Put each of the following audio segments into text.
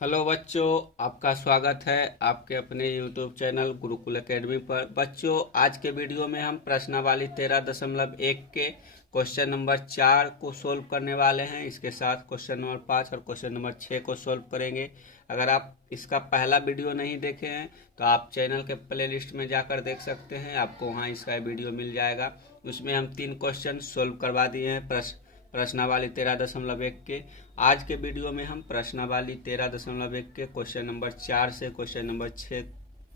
Hello बच्चों, आपका स्वागत है आपके अपने YouTube चैनल गुरुकुल एकेडमी पर। बच्चों, आज के वीडियो में हम प्रश्नावली 13.1 के क्वेश्चन नंबर 4 को सोल्व करने वाले हैं। इसके साथ क्वेश्चन नंबर 5 और क्वेश्चन नंबर 6 को सोल्व करेंगे। अगर आप इसका पहला वीडियो नहीं देखे हैं तो आप चैनल के प्लेलिस्ट में जाकर देख सकते हैं, आपको वहाँ इसका वीडियो मिल जाएगा। उसमें हम 3 क्वेश्चन सोल्व करवा दिए हैं प्रश्नावली 13.1 के। आज के वीडियो में हम प्रश्नावली 13.1 के क्वेश्चन नंबर 4 से क्वेश्चन नंबर 6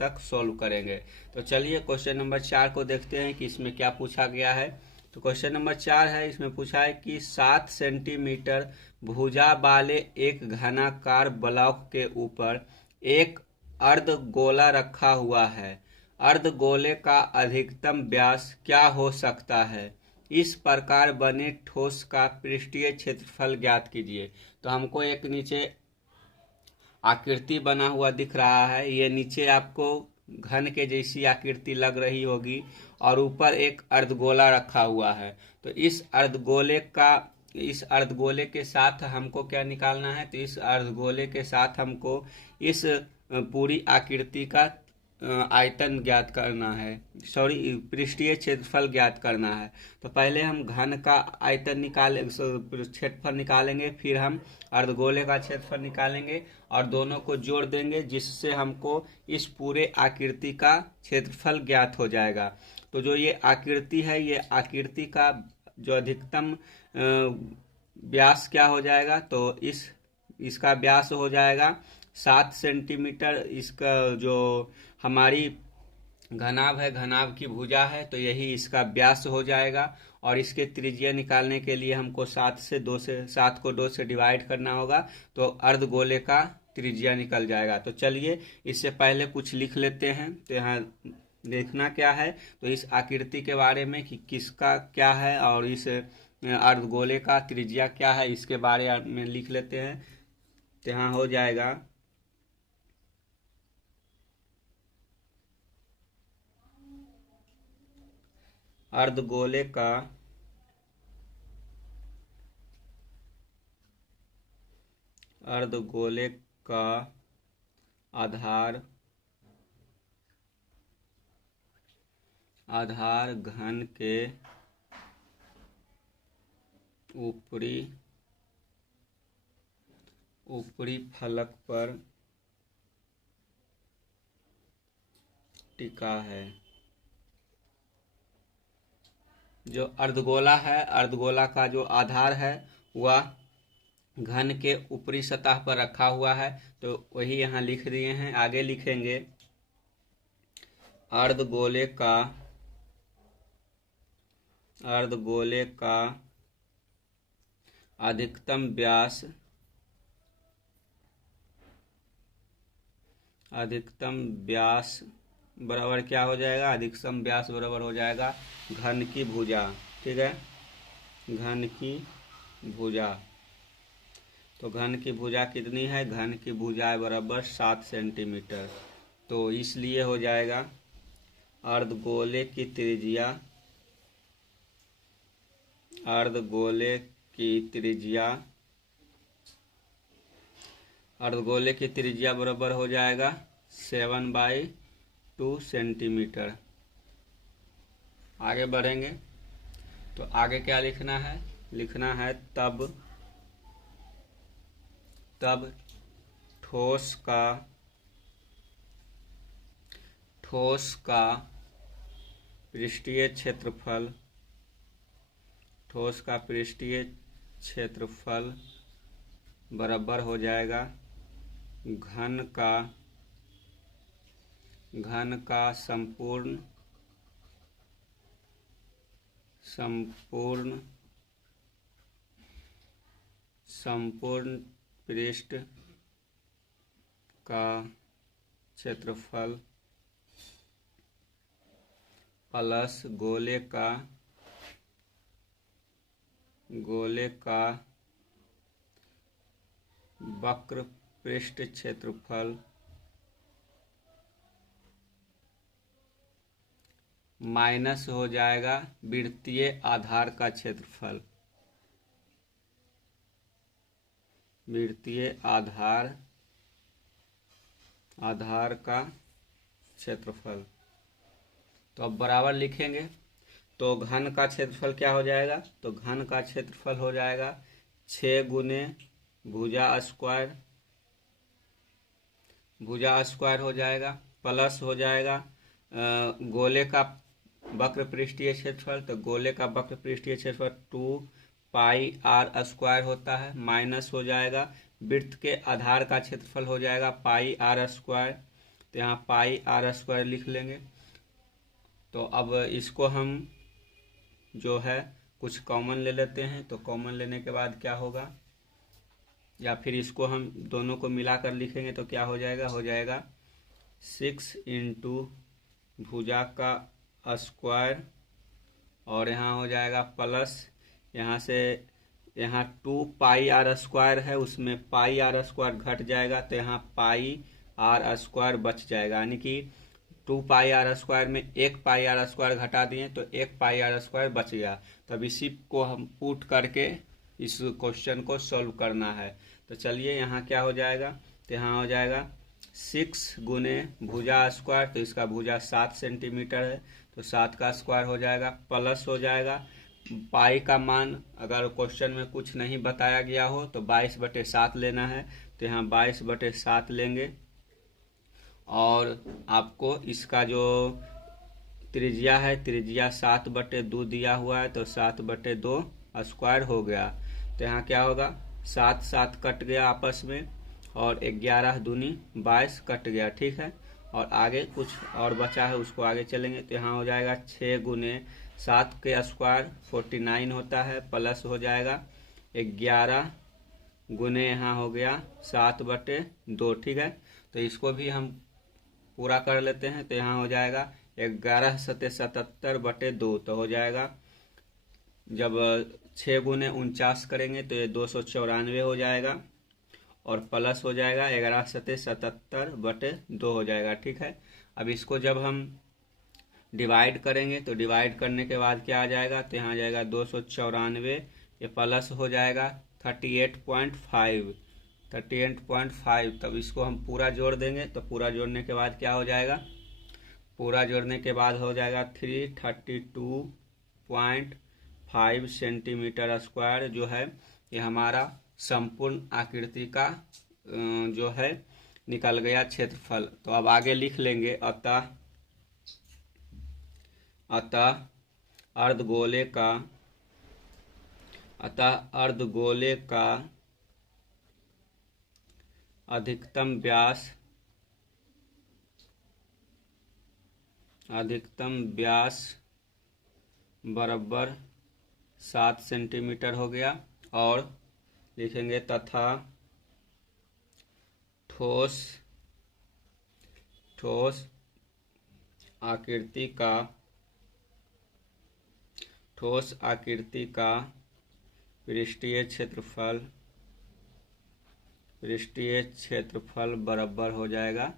तक सोल्व करेंगे। तो चलिए क्वेश्चन नंबर 4 को देखते हैं कि इसमें क्या पूछा गया है। तो क्वेश्चन नंबर 4 है, इसमें पूछा है कि 7 सेंटीमीटर भुजा वाले एक घनाकार ब्लॉक के ऊपर एक अर्धगोला रखा हुआ है। अर्धगोले का अधिकतम व्यास क्या हो सकता है? इस प्रकार बने ठोस का पृष्ठीय क्षेत्रफल ज्ञात कीजिए। तो हमको एक नीचे आकृति बना हुआ दिख रहा है। ये नीचे आपको घन के जैसी आकृति लग रही होगी और ऊपर एक अर्धगोला रखा हुआ है। तो इस अर्धगोले के साथ हमको क्या निकालना है? तो इस अर्धगोले के साथ हमको इस पूरी आकृति का आयतन ज्ञात करना है, पृष्ठीय क्षेत्रफल ज्ञात करना है। तो पहले हम घन का आयतन क्षेत्रफल निकालेंगे, फिर हम अर्धगोले का क्षेत्रफल निकालेंगे और दोनों को जोड़ देंगे, जिससे हमको इस पूरे आकृति का क्षेत्रफल ज्ञात हो जाएगा। तो जो ये आकृति है, ये आकृति का जो अधिकतम व्यास क्या हो जाएगा? तो इसका व्यास हो जाएगा 7 सेंटीमीटर। इसका जो हमारी घनाभ है, घनाभ की भुजा है, तो यही इसका व्यास हो जाएगा। और इसके त्रिज्या निकालने के लिए हमको 7 को 2 से डिवाइड करना होगा, तो अर्धगोले का त्रिज्या निकल जाएगा। तो चलिए इससे पहले कुछ लिख लेते हैं। तो यहाँ देखना क्या है, तो इस आकृति के बारे में कि किसका क्या है और इस अर्धगोले का त्रिज्या क्या है, इसके बारे में लिख लेते हैं। तो यहाँ हो जाएगा अर्धगोले का आधार घन के ऊपरी फलक पर टिका है। जो अर्धगोला है, अर्धगोला का जो आधार है वह घन के ऊपरी सतह पर रखा हुआ है। तो वही यहाँ लिख दिए हैं। आगे लिखेंगे अर्धगोले का अधिकतम व्यास बराबर क्या हो जाएगा? अधिकतम व्यास बराबर हो जाएगा घन की भुजा। ठीक है, घन की भुजा। तो घन की भुजा कितनी है? घन की भुजा बराबर 7 सेंटीमीटर। तो इसलिए हो जाएगा अर्धगोले की त्रिज्या बराबर हो जाएगा 7/2 सेंटीमीटर। आगे बढ़ेंगे तो आगे क्या लिखना है? लिखना है तब ठोस का पृष्ठीय क्षेत्रफल बराबर हो जाएगा घन का संपूर्ण पृष्ठ का क्षेत्रफल प्लस गोले का वक्र पृष्ठ क्षेत्रफल माइनस हो जाएगा वृत्तीय आधार का क्षेत्रफल। वृत्तीय आधार आधार का क्षेत्रफल। तो अब बराबर लिखेंगे। तो घन का क्षेत्रफल क्या हो जाएगा, तो घन का क्षेत्रफल हो जाएगा 6 गुने भुजा स्क्वायर हो जाएगा, प्लस हो जाएगा गोले का वक्र पृष्ठीय क्षेत्रफल। तो गोले का वक्र पृष्ठीय क्षेत्रफल 2 पाई आर स्क्वायर होता है, माइनस हो जाएगा वृत्त के आधार का क्षेत्रफल हो जाएगा पाई आर स्क्वायर। तो यहाँ पाई आर स्क्वायर लिख लेंगे। तो अब इसको हम जो है कुछ कॉमन ले लेते हैं। तो कॉमन लेने के बाद क्या होगा, या फिर इसको हम दोनों को मिलाकर लिखेंगे तो क्या हो जाएगा 6 इंटू भुजा का स्क्वायर, और यहाँ हो जाएगा प्लस यहाँ से यहाँ 2 पाई आर स्क्वायर है, उसमें पाई आर स्क्वायर घट जाएगा तो यहाँ पाई आर स्क्वायर बच जाएगा, यानी कि 2 पाई आर स्क्वायर में 1 पाई आर स्क्वायर घटा दिए तो 1 पाई आर स्क्वायर बच गया। तब इसी को हम पुट करके इस क्वेश्चन को सॉल्व करना है। तो चलिए यहाँ क्या हो जाएगा, तो यहाँ हो जाएगा 6 गुने भुजा स्क्वायर, तो इसका भुजा 7 सेंटीमीटर है तो 7 का स्क्वायर हो जाएगा, प्लस हो जाएगा पाई का मान अगर क्वेश्चन में कुछ नहीं बताया गया हो तो 22/7 लेना है। तो यहाँ 22/7 लेंगे, और आपको इसका जो त्रिज्या है, त्रिज्या 7/2 दिया हुआ है तो 7/2 स्क्वायर हो गया। तो यहाँ क्या होगा 7 7 कट गया आपस में, और 11 दूनी 22 कट गया, ठीक है। और आगे कुछ और बचा है उसको आगे चलेंगे। तो यहाँ हो जाएगा 6 गुने 7 के स्क्वायर 49 होता है, प्लस हो जाएगा 11 गुने यहाँ हो गया 7/2, ठीक है। तो इसको भी हम पूरा कर लेते हैं। तो यहाँ हो जाएगा 11 सते 77/2, तो हो जाएगा जब 6 गुने 49 करेंगे तो ये 294 हो जाएगा, और प्लस हो जाएगा 11 सते 77/2 हो जाएगा, ठीक है। अब इसको जब हम डिवाइड करेंगे तो डिवाइड करने के बाद क्या आ जाएगा, तो यहाँ आ जाएगा 294, ये प्लस हो जाएगा 38.5। तब इसको हम पूरा जोड़ देंगे। तो पूरा जोड़ने के बाद क्या हो जाएगा, पूरा जोड़ने के बाद हो जाएगा 332.5 सेंटीमीटर स्क्वायर जो है ये हमारा संपूर्ण आकृति का जो है निकल गया क्षेत्रफल। तो अब आगे लिख लेंगे, अतः अर्धगोले का अधिकतम व्यास बराबर 7 सेंटीमीटर हो गया। और लिखेंगे तथा ठोस आकृति का पृष्ठीय क्षेत्रफल बराबर हो जाएगा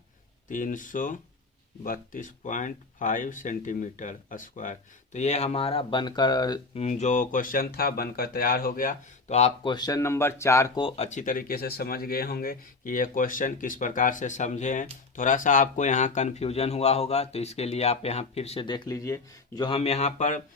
332.5 सेंटीमीटर स्क्वायर। तो ये हमारा बनकर जो क्वेश्चन था बनकर तैयार हो गया। तो आप क्वेश्चन नंबर 4 को अच्छी तरीके से समझ गए होंगे कि ये क्वेश्चन किस प्रकार से समझे हैं। थोड़ा सा आपको यहाँ कन्फ्यूजन हुआ होगा तो इसके लिए आप यहाँ फिर से देख लीजिए। जो हम यहाँ पर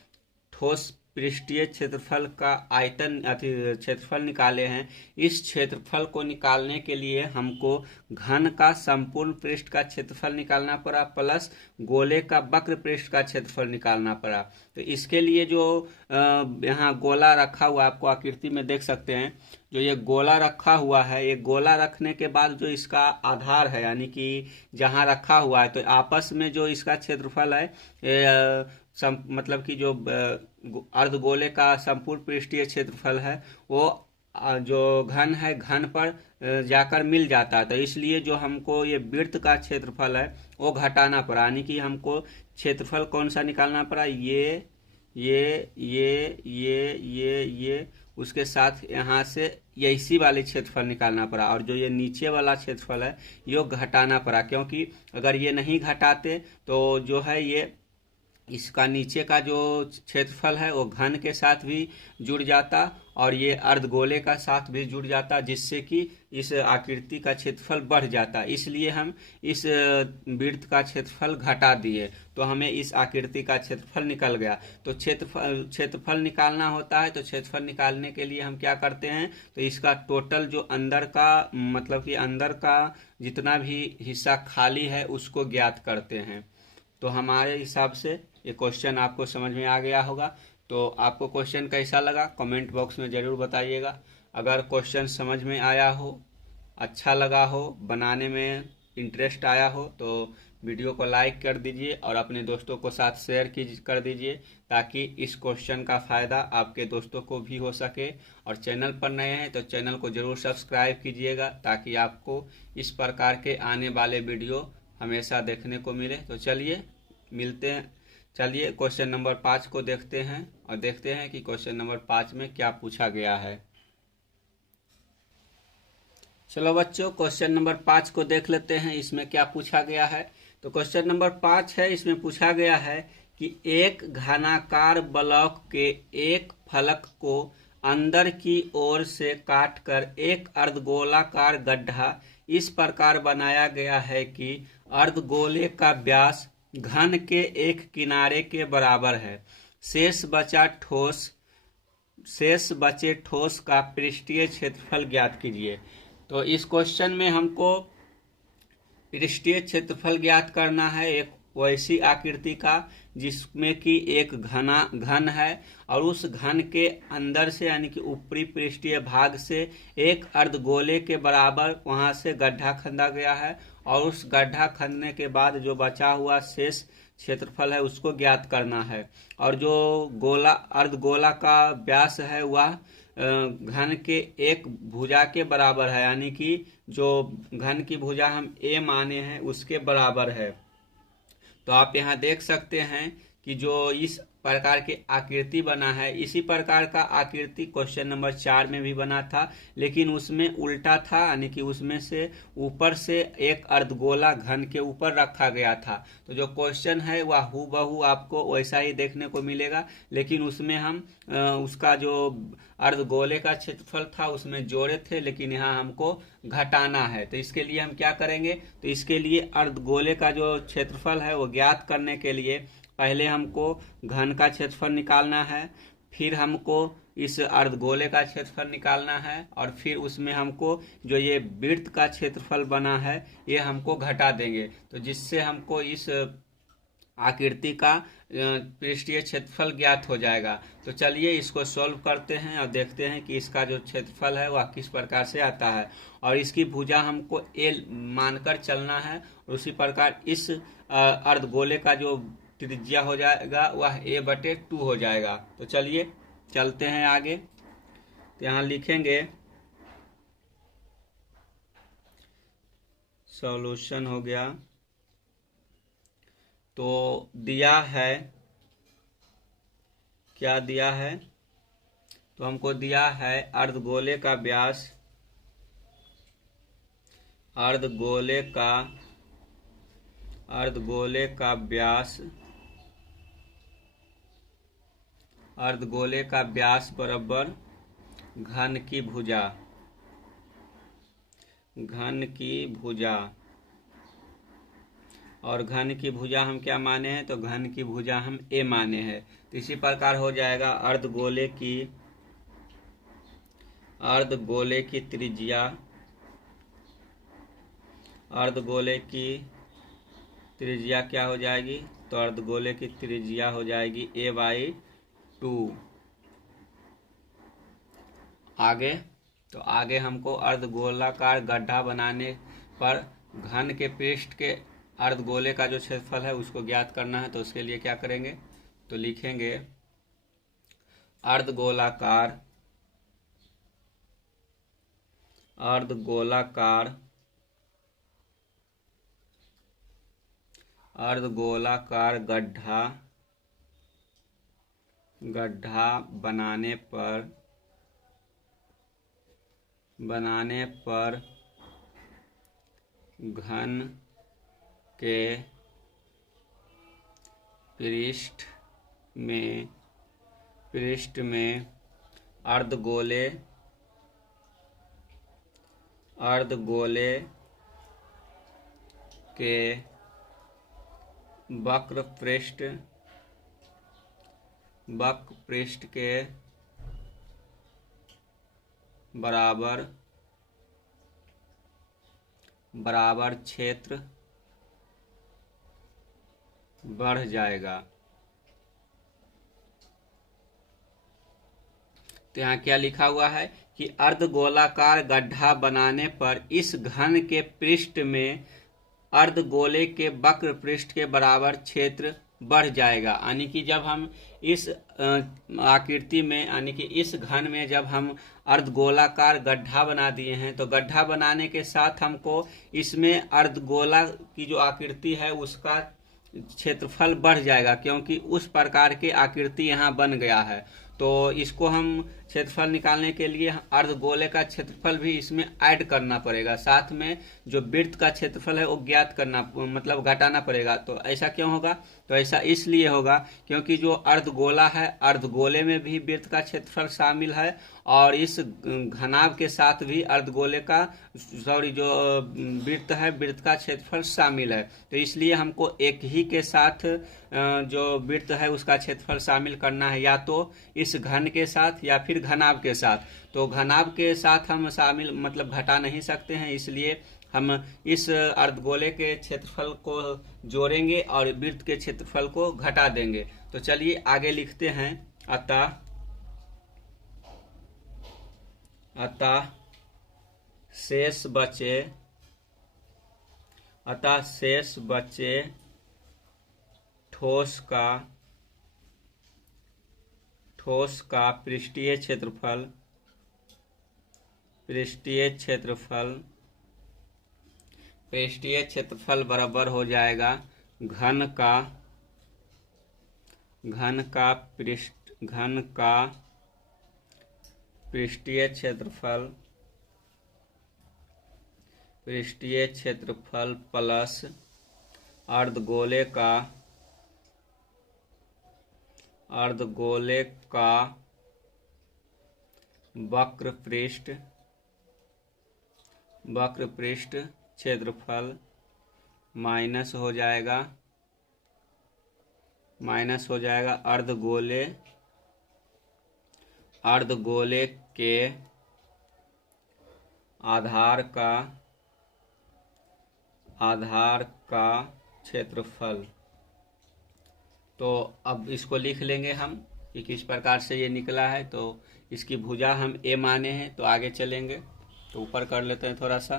ठोस पृष्ठीय क्षेत्रफल का क्षेत्रफल निकाले हैं, इस क्षेत्रफल को निकालने के लिए हमको घन का संपूर्ण पृष्ठ का क्षेत्रफल निकालना पड़ा, प्लस गोले का वक्र पृष्ठ का क्षेत्रफल निकालना पड़ा। तो इसके लिए जो यहाँ गोला रखा हुआ आपको आकृति में देख सकते हैं, जो ये गोला रखा हुआ है, ये गोला रखने के बाद जो इसका आधार है यानी कि जहाँ रखा हुआ है, तो आपस में जो इसका क्षेत्रफल है मतलब कि जो अर्धगोले का संपूर्ण पृष्ठीय क्षेत्रफल है वो जो घन है घन पर जाकर मिल जाता है। तो इसलिए जो हमको ये वृत्त का क्षेत्रफल है वो घटाना पड़ा, यानी कि हमको क्षेत्रफल कौन सा निकालना पड़ा, ये उसके साथ यहाँ से ये इसी वाले क्षेत्रफल निकालना पड़ा, और जो ये नीचे वाला क्षेत्रफल है ये घटाना पड़ा, क्योंकि अगर ये नहीं घटाते तो जो है ये इसका नीचे का जो क्षेत्रफल है वो घन के साथ भी जुड़ जाता और ये अर्धगोले का साथ भी जुड़ जाता, जिससे कि इस आकृति का क्षेत्रफल बढ़ जाता। इसलिए हम इस वृत्त का क्षेत्रफल घटा दिए, तो हमें इस आकृति का क्षेत्रफल निकल गया। तो क्षेत्रफल निकालना होता है, तो क्षेत्रफल निकालने के लिए हम क्या करते हैं, तो इसका टोटल जो अंदर का मतलब कि अंदर का जितना भी हिस्सा खाली है उसको ज्ञात करते हैं। तो हमारे हिसाब से ये क्वेश्चन आपको समझ में आ गया होगा। तो आपको क्वेश्चन कैसा लगा कमेंट बॉक्स में ज़रूर बताइएगा। अगर क्वेश्चन समझ में आया हो, अच्छा लगा हो, बनाने में इंटरेस्ट आया हो, तो वीडियो को लाइक कर दीजिए और अपने दोस्तों को साथ शेयर कर दीजिए, ताकि इस क्वेश्चन का फ़ायदा आपके दोस्तों को भी हो सके। और चैनल पर नए हैं तो चैनल को ज़रूर सब्सक्राइब कीजिएगा, ताकि आपको इस प्रकार के आने वाले वीडियो हमेशा देखने को मिले। तो चलिए मिलते हैं। चलिए क्वेश्चन नंबर 5 को देखते हैं और देखते हैं कि क्वेश्चन नंबर 5 में क्या पूछा गया है। चलो बच्चों, क्वेश्चन नंबर 5 को देख लेते हैं, इसमें क्या पूछा गया है। तो क्वेश्चन नंबर 5 है, इसमें पूछा गया है कि एक घनाकार ब्लॉक के एक फलक को अंदर की ओर से काटकर एक अर्धगोलाकार गड्ढा इस प्रकार बनाया गया है कि अर्धगोले का व्यास घन के एक किनारे के बराबर है। शेष बचे ठोस का पृष्ठीय क्षेत्रफल ज्ञात कीजिए। तो इस क्वेश्चन में हमको पृष्ठीय क्षेत्रफल ज्ञात करना है एक वैसी आकृति का जिसमें कि एक घन है और उस घन के अंदर से यानी कि ऊपरी पृष्ठीय भाग से एक अर्धगोले के बराबर वहां से गड्ढा खंदा गया है, और उस गड्ढा खंदने के बाद जो बचा हुआ शेष क्षेत्रफल है उसको ज्ञात करना है। और जो अर्धगोला का व्यास है वह घन के एक भुजा के बराबर है, यानी कि जो घन की भुजा हम ए माने हैं उसके बराबर है। तो आप यहाँ देख सकते हैं कि जो इस प्रकार की आकृति बना है, इसी प्रकार का आकृति क्वेश्चन नंबर 4 में भी बना था, लेकिन उसमें उल्टा था, यानी कि उसमें से ऊपर से एक अर्धगोला घन के ऊपर रखा गया था। तो जो क्वेश्चन है वह हूबहू आपको वैसा ही देखने को मिलेगा, लेकिन उसमें हम उसका जो अर्धगोले का क्षेत्रफल था उसमें जोड़े थे, लेकिन यहाँ हमको घटाना है। तो इसके लिए हम क्या करेंगे, तो इसके लिए अर्धगोले का जो क्षेत्रफल है वो ज्ञात करने के लिए पहले हमको घन का क्षेत्रफल निकालना है, फिर हमको इस अर्धगोले का क्षेत्रफल निकालना है, और फिर उसमें हमको जो ये वृत्त का क्षेत्रफल बना है ये हमको घटा देंगे, तो जिससे हमको इस आकृति का पृष्ठीय क्षेत्रफल ज्ञात हो जाएगा। तो चलिए इसको सॉल्व करते हैं और देखते हैं कि इसका जो क्षेत्रफल है वह किस प्रकार से आता है, और इसकी भुजा हमको ए मानकर चलना है, और उसी प्रकार इस अर्धगोले का जो त्रिज्या हो जाएगा वह a/2 हो जाएगा। तो चलिए चलते हैं आगे। तो यहाँ लिखेंगे सॉल्यूशन हो गया। तो दिया है, क्या दिया है, तो हमको दिया है अर्धगोले का व्यास, अर्धगोले का व्यास बराबर घन की भुजा, और घन की भुजा हम क्या माने हैं, तो घन की भुजा हम ए माने हैं। तो इसी प्रकार हो जाएगा अर्धगोले की त्रिज्या क्या हो जाएगी, तो अर्धगोले की त्रिज्या हो जाएगी a/2। आगे, तो आगे हमको अर्धगोलाकार गड्ढा बनाने पर घन के पृष्ठ के अर्धगोले का जो क्षेत्रफल है उसको ज्ञात करना है। तो उसके लिए क्या करेंगे, तो लिखेंगे अर्धगोलाकार गड्ढा बनाने पर घन के पृष्ठ में अर्धगोले के वक्र पृष्ठ के बराबर क्षेत्र बढ़ जाएगा। तो यहाँ क्या लिखा हुआ है कि अर्धगोलाकार गड्ढा बनाने पर इस घन के पृष्ठ में अर्धगोले के वक्र पृष्ठ के बराबर क्षेत्र बढ़ जाएगा। यानी कि जब हम इस आकृति में यानी कि इस घन में जब हम अर्धगोलाकार गड्ढा बना दिए हैं तो गड्ढा बनाने के साथ हमको इसमें अर्धगोला की जो आकृति है उसका क्षेत्रफल बढ़ जाएगा, क्योंकि उस प्रकार के आकृति यहाँ बन गया है। तो इसको हम क्षेत्रफल निकालने के लिए अर्धगोले का क्षेत्रफल भी इसमें ऐड करना पड़ेगा, साथ में जो वृत्त का क्षेत्रफल है वो ज्ञात करना मतलब घटाना पड़ेगा। तो ऐसा क्यों होगा? तो ऐसा इसलिए होगा क्योंकि जो अर्धगोला है अर्धगोले में भी वृत्त का क्षेत्रफल शामिल है और इस घनाभ के साथ भी अर्धगोले का जो वृत्त है वृत्त का क्षेत्रफल शामिल है। तो इसलिए हमको एक ही के साथ जो वृत्त है उसका क्षेत्रफल शामिल करना है, या तो इस घन के साथ या फिर घनाभ के साथ। तो घनाभ के साथ हम शामिल मतलब घटा नहीं सकते हैं, इसलिए हम इस अर्धगोले के क्षेत्रफल को जोड़ेंगे और वृत्त के क्षेत्रफल को घटा देंगे। तो चलिए आगे लिखते हैं। अतः शेष बचे ठोस का पृष्ठीय क्षेत्रफल बराबर हो जाएगा घन का पृष्ठीय क्षेत्रफल प्लस अर्धगोले का वक्र पृष्ठ क्षेत्रफल माइनस हो जाएगा अर्धगोले के आधार का क्षेत्रफल। तो अब इसको लिख लेंगे हम कि किस प्रकार से ये निकला है। तो इसकी भुजा हम ए माने हैं, तो आगे चलेंगे तो ऊपर कर लेते हैं थोड़ा सा।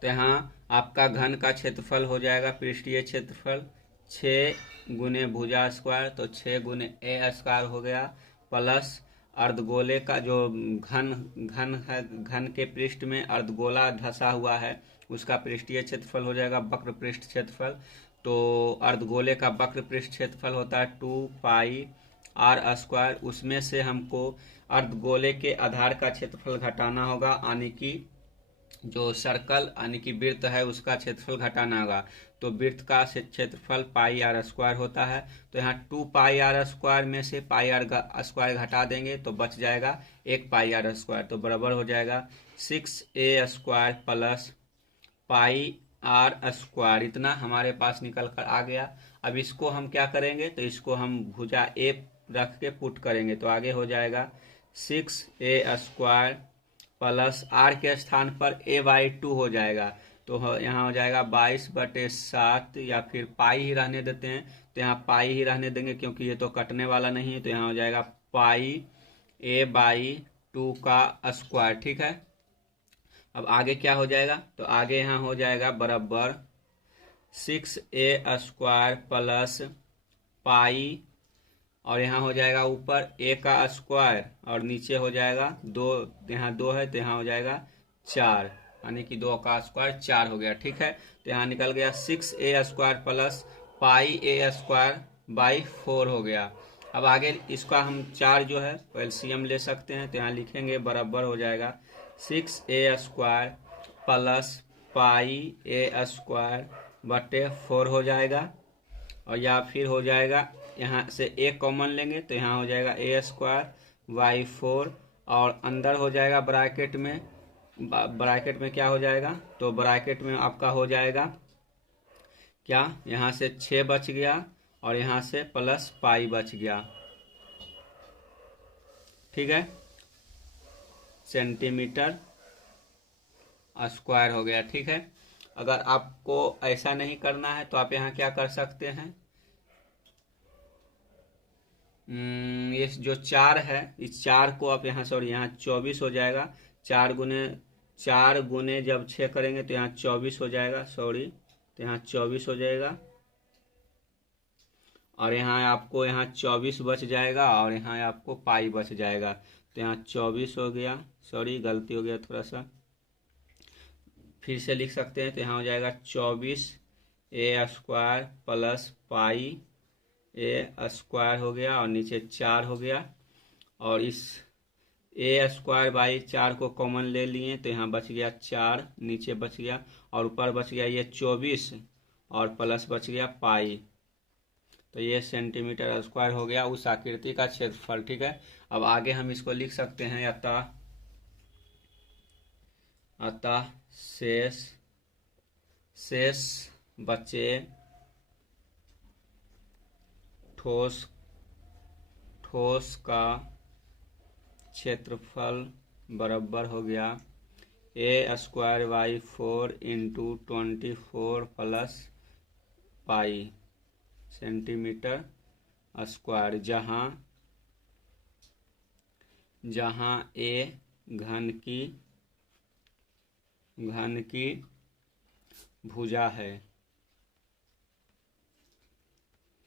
तो यहाँ आपका घन का क्षेत्रफल हो जाएगा पृष्ठीय क्षेत्रफल 6 गुने भुजा स्क्वायर, तो 6 गुने ए स्क्वायर हो गया, प्लस अर्धगोले का जो घन है घन के पृष्ठ में अर्धगोला धंसा हुआ है उसका पृष्ठीय क्षेत्रफल हो जाएगा वक्र पृष्ठ क्षेत्रफल। तो अर्धगोले का वक्र पृष्ठ क्षेत्रफल होता है 2 पाई आर स्क्वायर, उसमें से हमको अर्धगोले के आधार का क्षेत्रफल घटाना होगा, यानी कि जो सर्कल यानी कि वृत्त है उसका क्षेत्रफल घटाना होगा। तो वृत्त का क्षेत्रफल पाई आर स्क्वायर होता है। तो यहाँ 2 पाई आर स्क्वायर में से पाई आर स्क्वायर घटा देंगे तो बच जाएगा 1 पाई आर स्क्वायर, तो बराबर हो जाएगा 6a square plus pi R square. इतना हमारे पास निकल कर आ गया। अब इसको हम क्या करेंगे, तो इसको हम भुजा ए रख के पुट करेंगे, तो आगे हो जाएगा 6a स्क्वायर प्लस आर के स्थान पर a/2 हो जाएगा। तो यहाँ हो जाएगा 22/7, या फिर पाई ही रहने देते हैं, तो यहाँ पाई ही रहने देंगे क्योंकि ये तो कटने वाला नहीं है। तो यहाँ हो जाएगा पाई a/2 का स्क्वायर। ठीक है, अब आगे क्या हो जाएगा, तो आगे यहाँ हो जाएगा बराबर 6a स्क्वायर प्लस पाई, और यहाँ हो जाएगा ऊपर a का स्क्वायर और नीचे हो जाएगा 2, यहाँ 2 है तो यहाँ हो जाएगा 4, यानी कि 2 का स्क्वायर 4 हो गया। ठीक है, तो यहाँ निकल गया 6a square plus pi a square by 4 हो गया। अब आगे इसका हम 4 जो है एलसीएम ले सकते हैं, तो यहाँ लिखेंगे बराबर हो जाएगा 6a square plus pi a square बटे 4 हो जाएगा। और या फिर हो जाएगा यहाँ से a कॉमन लेंगे तो यहाँ हो जाएगा a स्क्वायर बाई 4 और अंदर हो जाएगा ब्रैकेट में क्या हो जाएगा, तो ब्रैकेट में आपका हो जाएगा क्या, यहाँ से 6 बच गया और यहाँ से प्लस पाई बच गया। ठीक है, सेंटीमीटर स्क्वायर हो गया। ठीक है, अगर आपको ऐसा नहीं करना है तो आप यहाँ क्या कर सकते हैं, ये जो 4 है इस 4 को आप यहाँ यहाँ 24 हो जाएगा। 4 गुने जब 6 करेंगे तो यहाँ 24 हो जाएगा, तो यहाँ 24 हो जाएगा और यहाँ आपको यहाँ 24 बच जाएगा और यहाँ आपको पाई बच जाएगा। तो यहाँ 24 हो गया, गलती हो गया थोड़ा सा, फिर से लिख सकते हैं। तो यहाँ हो जाएगा 24 a square plus pi a square हो गया और नीचे 4 हो गया और इस a स्क्वायर बाई 4 को कॉमन ले लिए तो यहाँ बच गया 4, नीचे बच गया और ऊपर बच गया ये 24 और प्लस बच गया पाई। तो ये सेंटीमीटर स्क्वायर हो गया उस आकृति का क्षेत्रफल। ठीक है, अब आगे हम इसको लिख सकते हैं, अतः शेष बचे ठोस का क्षेत्रफल बराबर हो गया a square by 4 into 24 plus pi centimetre square, जहां a घन की भुजा है।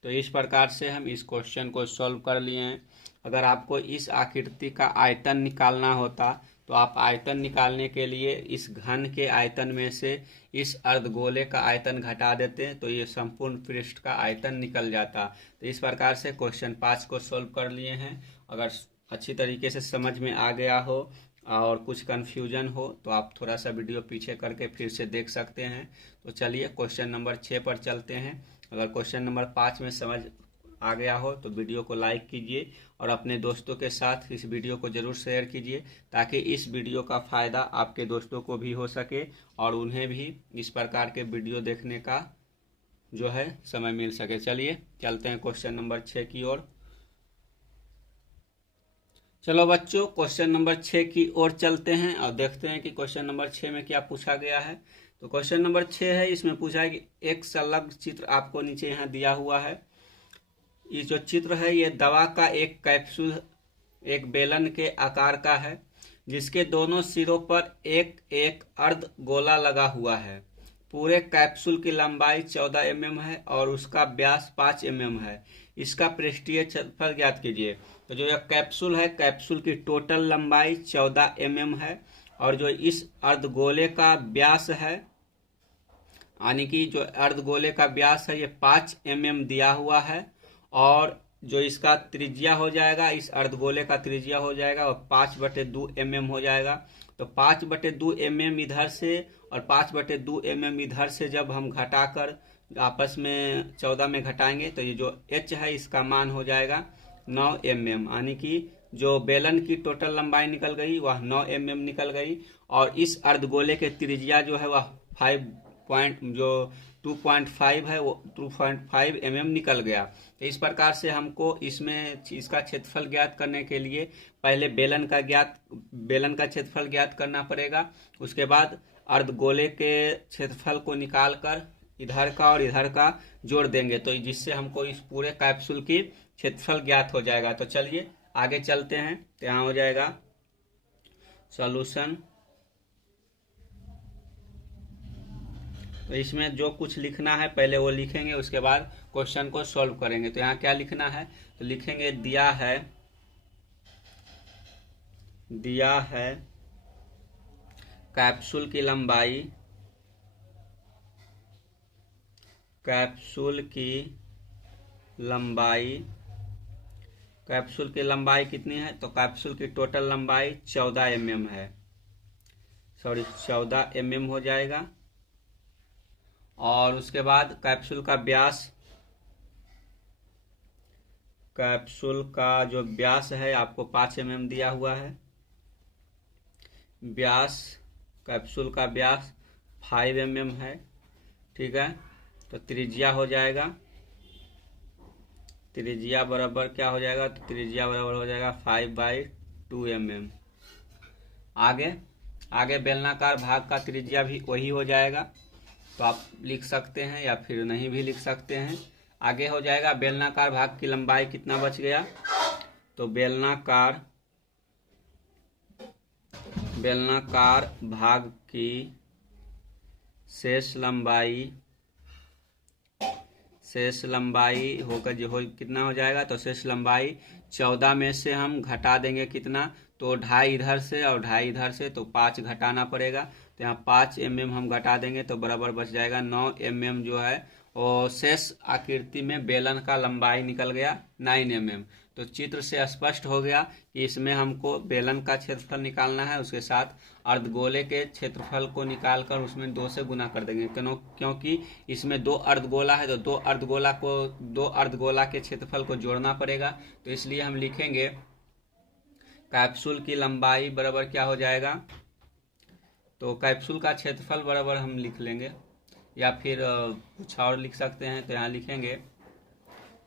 तो इस प्रकार से हम इस क्वेश्चन को सॉल्व कर लिए हैं। अगर आपको इस आकृति का आयतन निकालना होता तो आप आयतन निकालने के लिए इस घन के आयतन में से इस अर्धगोले का आयतन घटा देते तो ये संपूर्ण पृष्ठ का आयतन निकल जाता। तो इस प्रकार से क्वेश्चन 5 को सॉल्व कर लिए हैं। अगर अच्छी तरीके से समझ में आ गया हो और कुछ कन्फ्यूजन हो तो आप थोड़ा सा वीडियो पीछे करके फिर से देख सकते हैं। तो चलिए क्वेश्चन नंबर 6 पर चलते हैं। अगर क्वेश्चन नंबर 5 में समझ आ गया हो तो वीडियो को लाइक कीजिए और अपने दोस्तों के साथ इस वीडियो को जरूर शेयर कीजिए ताकि इस वीडियो का फ़ायदा आपके दोस्तों को भी हो सके और उन्हें भी इस प्रकार के वीडियो देखने का जो है समय मिल सके। चलिए चलते हैं क्वेश्चन नंबर 6 की ओर। चलो बच्चों क्वेश्चन नंबर 6 की ओर चलते हैं और देखते हैं कि क्वेश्चन नंबर 6 में क्या पूछा गया है। तो क्वेश्चन नंबर 6 है, इसमें पूछा है कि एक संलग्न चित्र आपको नीचे यहाँ दिया हुआ है। ये जो चित्र है ये दवा का एक कैप्सूल एक बेलन के आकार का है जिसके दोनों सिरों पर एक एक अर्ध गोला लगा हुआ है। पूरे कैप्सूल की लंबाई 14 mm है और उसका व्यास 5 mm है। इसका पृष्ठीय क्षेत्रफल ज्ञात कीजिए। तो जो यह कैप्सूल है, कैप्सूल की टोटल लंबाई 14 mm है और जो इस अर्धगोले का व्यास है, यानी कि जो अर्धगोले का व्यास है ये 5 mm दिया हुआ है और जो इसका त्रिज्या हो जाएगा, इस अर्धगोले का त्रिज्या हो जाएगा और 5/2 mm हो जाएगा। तो 5/2 mm इधर से और 5/2 mm इधर से जब हम घटाकर आपस में 14 में घटाएंगे तो ये जो h है इसका मान हो जाएगा 9 mm, यानी कि जो बेलन की टोटल लंबाई निकल गई वह 9 mm निकल गई और इस अर्धगोले के त्रिज्या जो है वह 2.5 है, वो 2.5 mm निकल गया। तो इस प्रकार से हमको इसका क्षेत्रफल ज्ञात करने के लिए पहले बेलन का क्षेत्रफल ज्ञात करना पड़ेगा। उसके बाद अर्धगोले के क्षेत्रफल को निकालकर इधर का और इधर का जोड़ देंगे तो जिससे हमको इस पूरे कैप्सूल की क्षेत्रफल ज्ञात हो जाएगा। तो चलिए आगे चलते हैं। तो यहाँ हो जाएगा सॉल्यूशन। तो इसमें जो कुछ लिखना है पहले वो लिखेंगे, उसके बाद क्वेश्चन को सॉल्व करेंगे। तो यहाँ क्या लिखना है, तो लिखेंगे दिया है कैप्सूल की लंबाई कितनी है, तो कैप्सूल की टोटल लंबाई 14 mm है, 14 mm हो जाएगा। और उसके बाद कैप्सूल का व्यास कैप्सूल का जो व्यास है आपको 5 mm दिया हुआ है। व्यास, कैप्सूल का व्यास 5 mm है, ठीक है। तो त्रिज्या हो जाएगा, त्रिज्या बराबर क्या हो जाएगा, तो त्रिज्या बराबर हो जाएगा 5/2 mm। आगे बेलनाकार भाग का त्रिज्या भी वही हो जाएगा, तो आप लिख सकते हैं या फिर नहीं भी लिख सकते हैं। आगे हो जाएगा बेलनाकार भाग की लंबाई कितना बच गया, तो बेलनाकार भाग की शेष लंबाई होकर जो कितना हो जाएगा, तो शेष लंबाई 14 में से हम घटा देंगे कितना, तो 2.5 इधर से और 2.5 इधर से, तो 5 घटाना पड़ेगा। तो यहाँ 5 mm हम घटा देंगे तो बराबर बच जाएगा 9 mm जो है। और शेष आकृति में बेलन का लंबाई निकल गया 9 mm। तो चित्र से स्पष्ट हो गया कि इसमें हमको बेलन का क्षेत्रफल निकालना है, उसके साथ अर्धगोले के क्षेत्रफल को निकालकर उसमें 2 से गुना कर देंगे, क्योंकि इसमें 2 अर्धगोला है, तो 2 अर्धगोला के क्षेत्रफल को जोड़ना पड़ेगा। तो इसलिए हम लिखेंगे कैप्सूल की लंबाई बराबर क्या हो जाएगा, तो कैप्सूल का क्षेत्रफल बराबर हम लिख लेंगे, या फिर कुछ और लिख सकते हैं। तो यहाँ लिखेंगे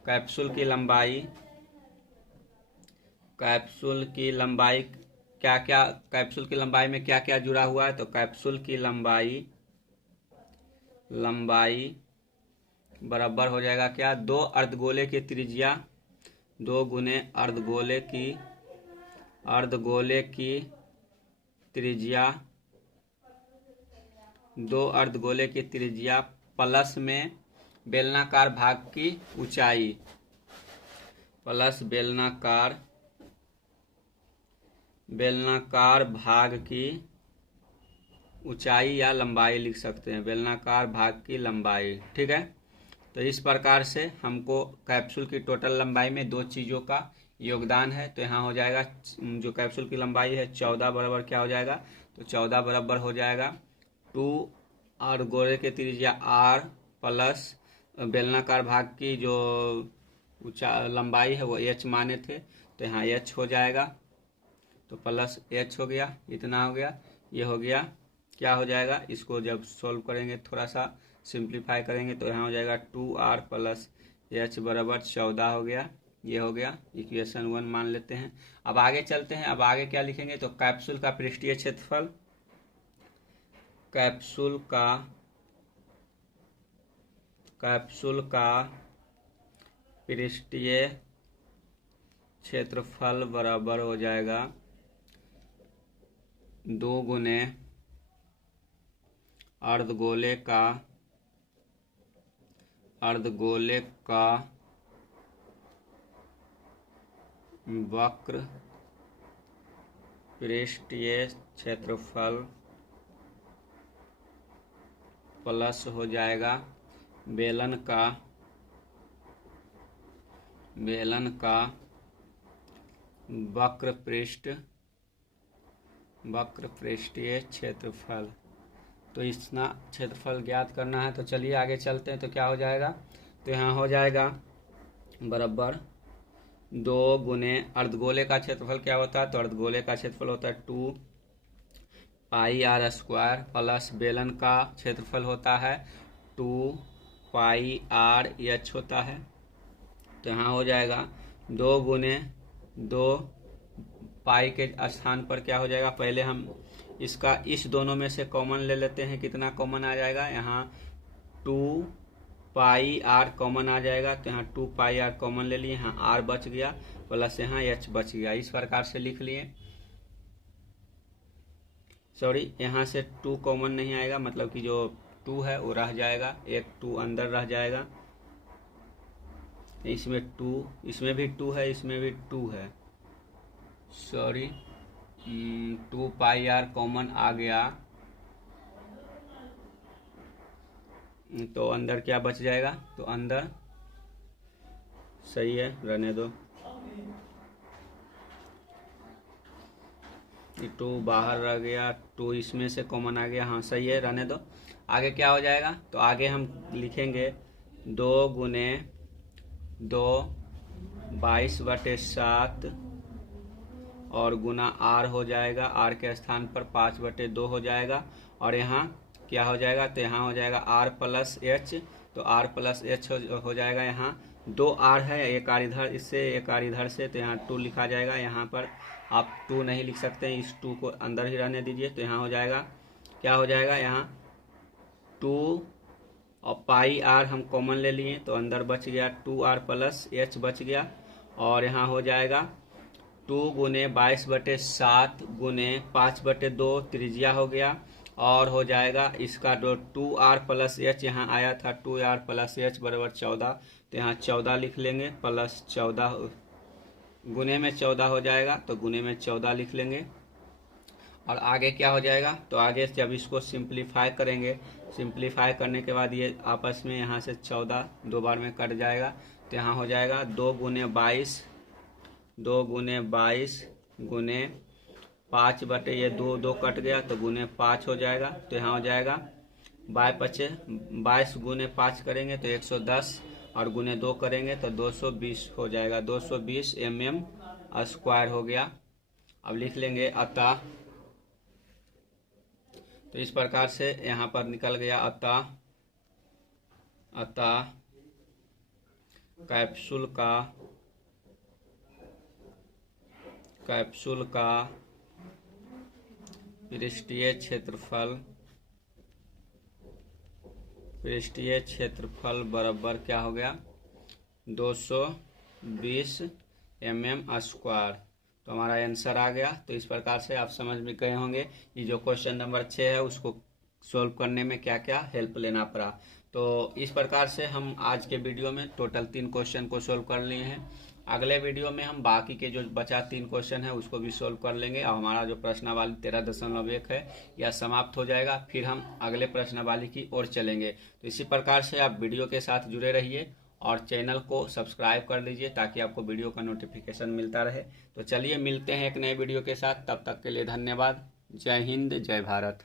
कैप्सूल की लंबाई क्या कैप्सूल की लंबाई में क्या क्या जुड़ा हुआ है, तो कैप्सूल की लंबाई बराबर हो जाएगा क्या, 2 अर्धगोले की त्रिज्या, 2 गुने अर्धगोले की त्रिज्या, 2 अर्धगोले की त्रिज्या प्लस में बेलनाकार भाग की ऊंचाई, प्लस बेलनाकार भाग की ऊंचाई या लंबाई लिख सकते हैं, बेलनाकार भाग की लंबाई, ठीक है। तो इस प्रकार से हमको कैप्सूल की टोटल लंबाई में 2 चीज़ों का योगदान है। तो यहाँ हो जाएगा जो कैप्सूल की लंबाई है 14 बराबर क्या हो जाएगा, तो 14 बराबर हो जाएगा 2 अर्धगोले के त्रिज्या r प्लस बेलनाकार भाग की जो लंबाई है वो h माने थे, तो यहाँ h हो जाएगा, तो प्लस h हो गया, इतना हो गया, ये हो गया, क्या हो जाएगा, इसको जब सॉल्व करेंगे थोड़ा सा सिंप्लीफाई करेंगे तो यहाँ हो जाएगा 2r प्लस h बराबर 14 हो गया, ये हो गया, इक्वेशन 1 मान लेते हैं। अब आगे चलते हैं, अब आगे क्या लिखेंगे, तो कैप्सूल का पृष्ठीय क्षेत्रफल, कैप्सूल का पृष्ठीय क्षेत्रफल बराबर हो जाएगा 2 गुने अर्धगोले का वक्र पृष्ठीय क्षेत्रफल प्लस हो जाएगा बेलन का वक्र पृष्ठीय क्षेत्रफल। तो इतना क्षेत्रफल ज्ञात करना है, तो चलिए आगे चलते हैं। तो क्या हो जाएगा, तो यहाँ हो जाएगा बराबर 2 गुने अर्धगोले का क्षेत्रफल क्या होता है, तो अर्धगोले का क्षेत्रफल होता है 2 पाई r स्क्वायर प्लस बेलन का क्षेत्रफल होता है 2 पाई r h होता है। तो यहाँ हो जाएगा 2 गुने 2 पाई के स्थान पर क्या हो जाएगा, पहले हम इसका इस दोनों में से कॉमन ले लेते हैं, कितना कॉमन आ जाएगा, यहाँ 2 पाई r कॉमन आ जाएगा, तो यहाँ 2 पाई r कॉमन ले लिए, यहाँ r बच गया प्लस यहाँ h बच गया, इस प्रकार से लिख लिए। सॉरी, यहाँ से 2 कॉमन नहीं आएगा, मतलब कि जो 2 है वो रह जाएगा, एक 2 अंदर रह जाएगा, इसमें 2, इसमें भी 2 है, इसमें भी 2 है, सॉरी 2 पाई r कॉमन आ गया, तो अंदर क्या बच जाएगा, तो अंदर सही है, रहने दो, 2 बाहर रह गया, 2 इसमें से कॉमन आ गया, हाँ सही है, रहने दो। आगे क्या हो जाएगा, तो आगे हम लिखेंगे 2 गुने 2 22/7 और गुना r हो जाएगा, r के स्थान पर 5/2 हो जाएगा। और यहाँ क्या हो जाएगा, तो यहाँ हो जाएगा r प्लस एच, तो r प्लस एच हो जाएगा। यहाँ 2r है, एक r इधर इससे एक r इधर से, तो यहाँ 2 लिखा जाएगा। यहाँ पर आप 2 नहीं लिख सकते हैं, इस 2 को अंदर ही रहने दीजिए। तो यहाँ हो जाएगा, क्या हो जाएगा, यहाँ 2 और पाई r हम कॉमन ले लिए, तो अंदर बच गया 2r प्लस एच बच गया। और यहाँ हो जाएगा 2 गुने 22/7 गुने 5/2 त्रिज्या हो गया। और हो जाएगा इसका 2r प्लस एच यहाँ आया था, 2r प्लस एच बराबर 14, तो यहाँ 14 लिख लेंगे, प्लस 14 गुने में 14 हो जाएगा, तो गुने में 14 लिख लेंगे। और आगे क्या हो जाएगा, तो आगे जब इसको सिंप्लीफाई करेंगे, सिंप्लीफाई करने के बाद ये आपस में यहाँ से 14 दो बार में कट जाएगा, तो यहाँ हो जाएगा 2 गुने 22 गुने 5 ये 2 कट गया, तो गुने 5 हो जाएगा। तो यहाँ हो जाएगा 22 गुने 5 करेंगे तो 110, और गुने 2 करेंगे तो 220 हो जाएगा, 220 mm स्क्वायर हो गया। अब लिख लेंगे अतः, तो इस प्रकार से यहाँ पर निकल गया अतः कैप्सूल का पृष्ठीय क्षेत्रफल बराबर क्या हो गया, 220 mm स्क्वायर। तो हमारा आंसर आ गया। तो इस प्रकार से आप समझ में गए होंगे कि जो क्वेश्चन नंबर 6 है उसको सॉल्व करने में क्या क्या हेल्प लेना पड़ा। तो इस प्रकार से हम आज के वीडियो में टोटल 3 क्वेश्चन को सॉल्व कर लिए हैं। अगले वीडियो में हम बाकी के जो बचा 3 क्वेश्चन है उसको भी सॉल्व कर लेंगे, और हमारा जो प्रश्नावली 13.1 है यह समाप्त हो जाएगा। फिर हम अगले प्रश्नावली की ओर चलेंगे। तो इसी प्रकार से आप वीडियो के साथ जुड़े रहिए और चैनल को सब्सक्राइब कर लीजिए ताकि आपको वीडियो का नोटिफिकेशन मिलता रहे। तो चलिए मिलते हैं एक नए वीडियो के साथ, तब तक के लिए धन्यवाद। जय हिंद, जय भारत।